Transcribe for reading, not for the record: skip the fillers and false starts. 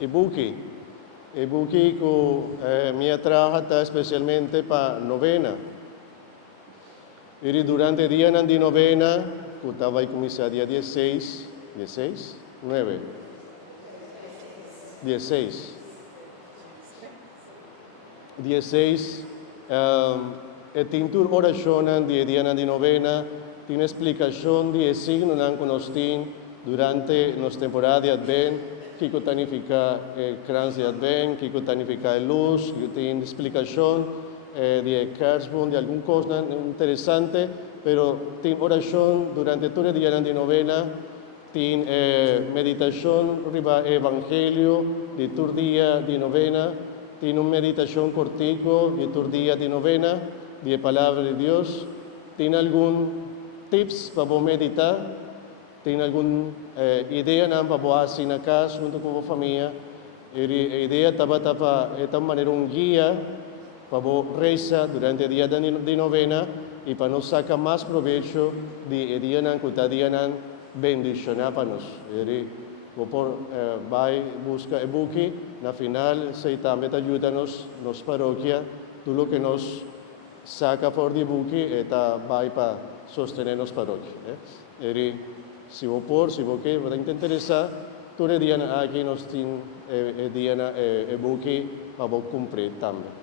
e-bookie. E-bookie que minha trabaja especialmente para novena. E durante o dia de novena, que estava aí começar dia 16, 16? 9? 16. 16, tem oração de dia de novena, tem explicação de signo que nós temos durante nossa temporada de Advento, que significa crans de Advento, que significa luz, que tem explicação de Kersbund, de alguma coisa interessante, mas tem oração durante todo o dia de novena, tem meditação riba Evangelho de todo dia de novena, tem uma meditação cortico de todo dia de novena, de palavra de Deus, tem algum tips para você meditar, tem alguma ideia para você na casa junto com a família, a ideia é de maneira guia para você rezar durante o dia de novena e para nós sacar mais proveito de dia que está dia bendição para nós. Vai buscar e-book, na final, se também ajuda-nos, nos paróquia, tudo que nos saca por de e-book, vai para sostener nos paróquia. Se você está interessado, todo dia aqui nós temos e-book para cumprir também.